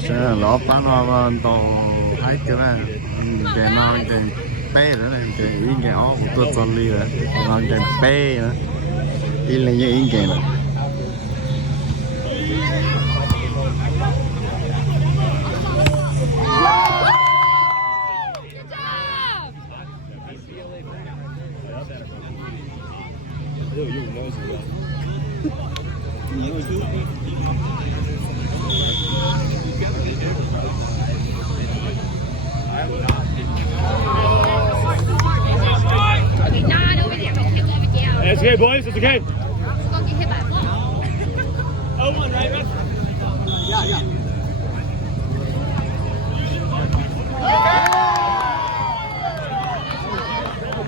sẽ lọ bán hoa tàu hai cái này cái nó cái bé nữa này cái ý cái ó của tôi cho đi rồi nó cái bé nữa ý là như ý cái này It's okay, boys. It's okay. It's gonna get hit by a ball. Oh, one, right? Yeah.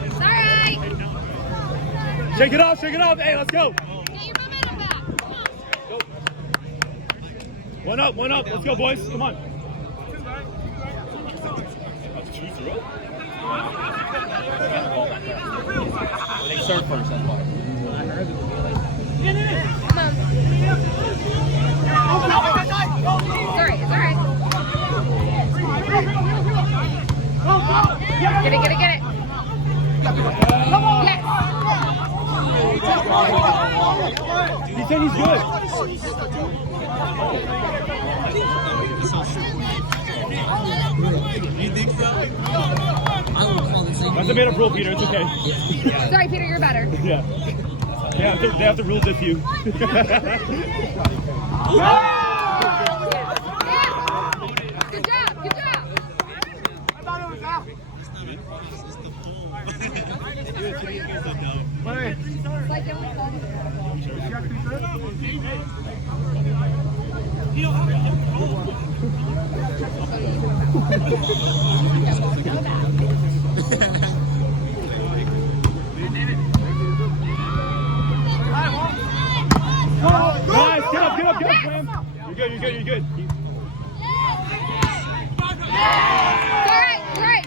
It's alright. Shake it off. Hey, let's go. Get your momentum back. Come on. Go. One up. Let's go, boys. Come on. They serve first, that's why. Come on. It's alright. Get it. Yes. He said he's good. You think so? I would call this thing. That's a made-up rule, Peter. It's okay. Sorry, Peter, you're better. Yeah. They have to rule this you. Good job. It's like only Guys, get up, Graham. You're good. It's alright.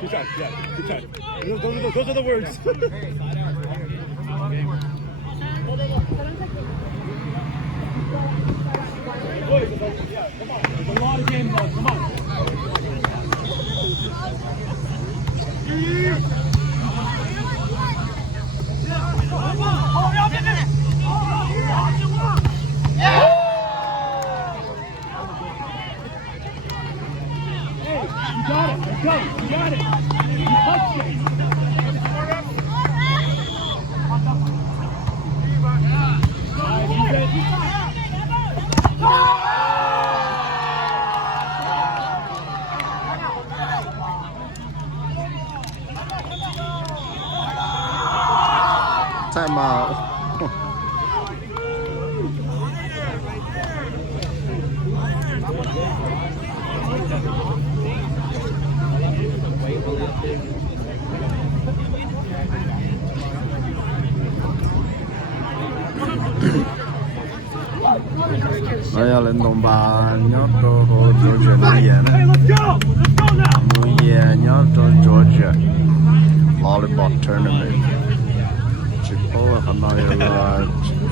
Good try. Good try. Those are the words. Come on. There's a lot of game left. Come on. You got it. You touched it. time out 我要能动吧，要做好做这么严的，每年要做这 volleyball tournament， 直播看到有个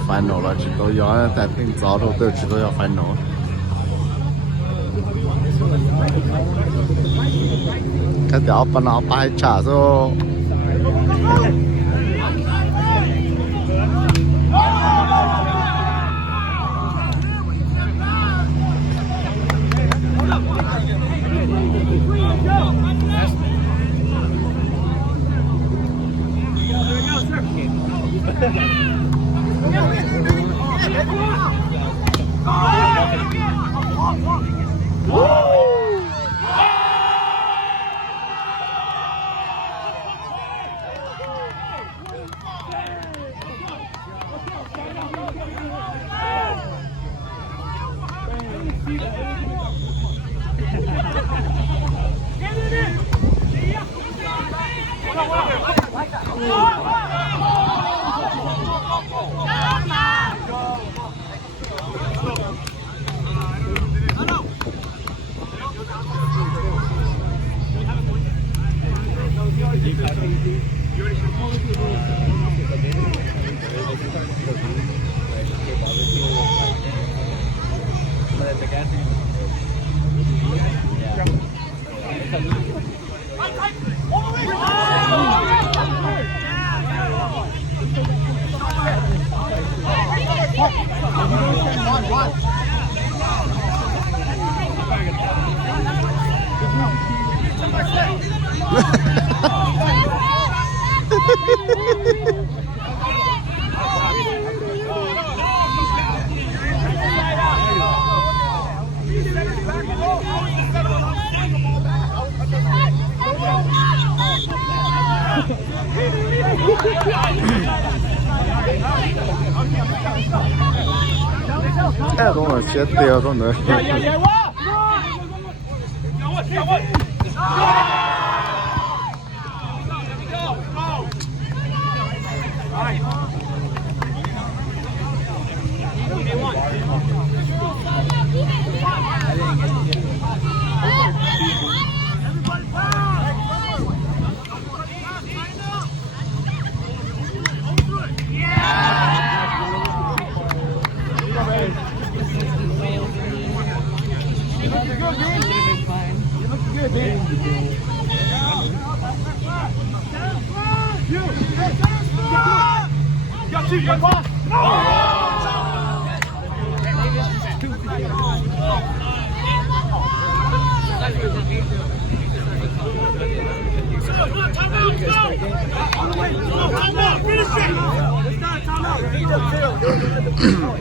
final 了，直播要在听早上都直播要 final。cái đó bạn nó phải trả cho 太多了，鞋掉都能。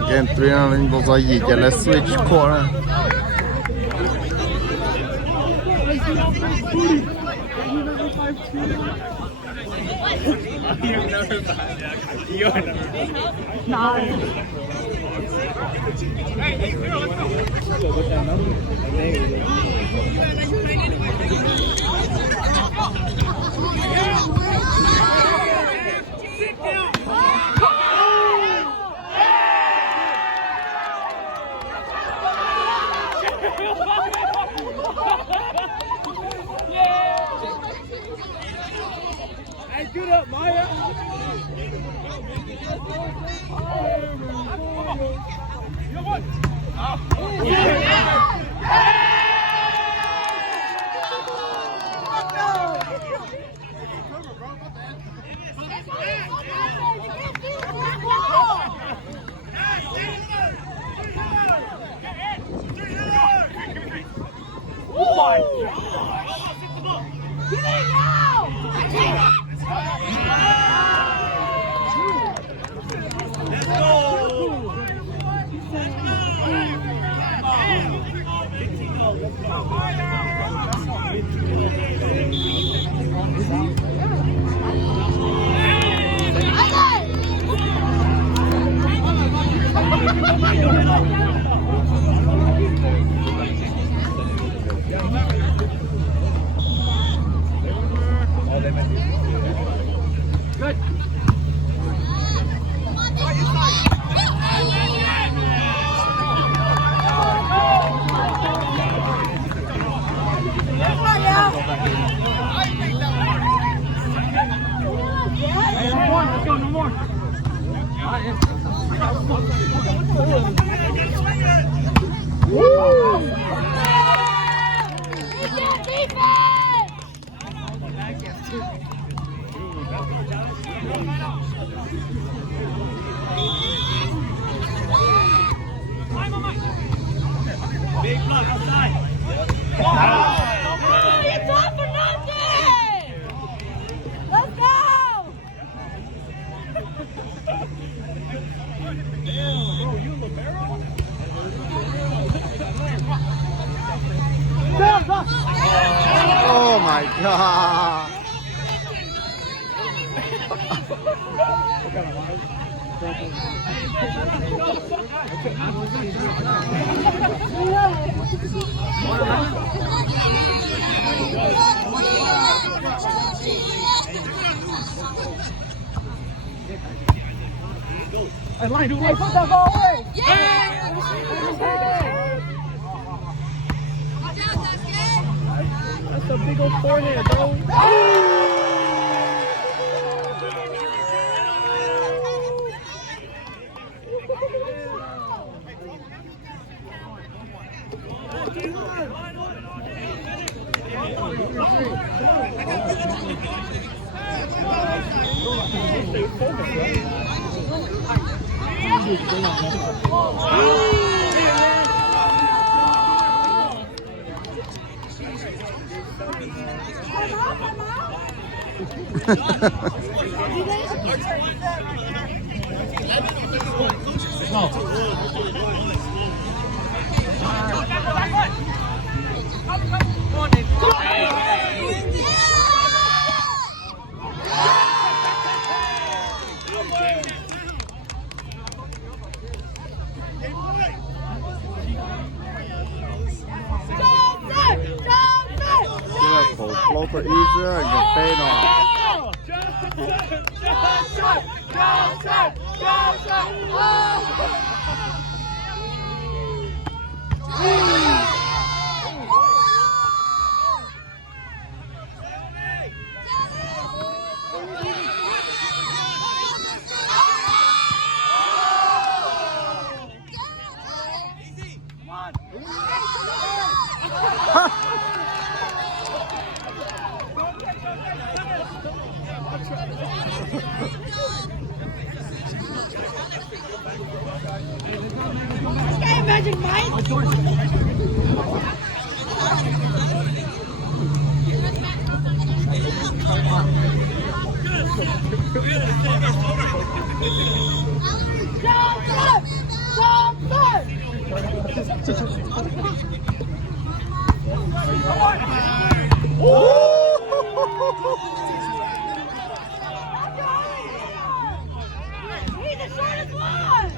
Egentligen de gick eller switch-kåren. Hey, good up, Maya. Oh my God! Get it now! Let's go! Good. Let's go, no more. Woo! Big block outside. Oh, it's all for nothing! Let's go! Damn, bro, you libero? Oh my God. Hey, line, do Hey, put that ball away! That's a big old forehead, bro. super easy 给背了。Can you imagine Mike? Jump up! Jump up! He's the shortest one!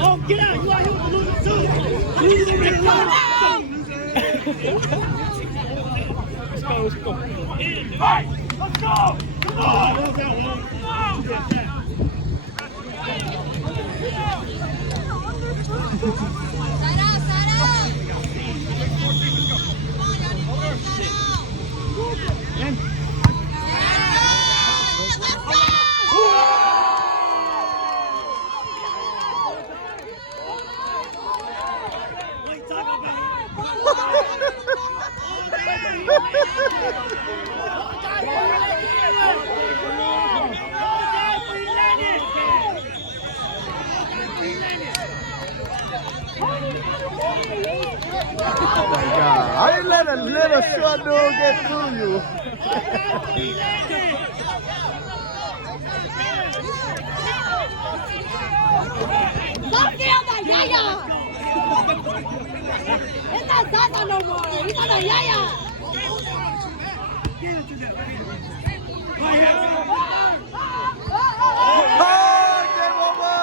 Oh, get out! You are here to lose it too! Lose it and run! Let's go, let's go. Hey, let's go! Come on! Oh my god, I let a little shadow get through you. Don't feel that yaya! It's not Zaza no more. He's not a yaya. Oh, game over.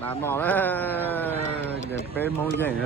Đã nói là cái bên mong dành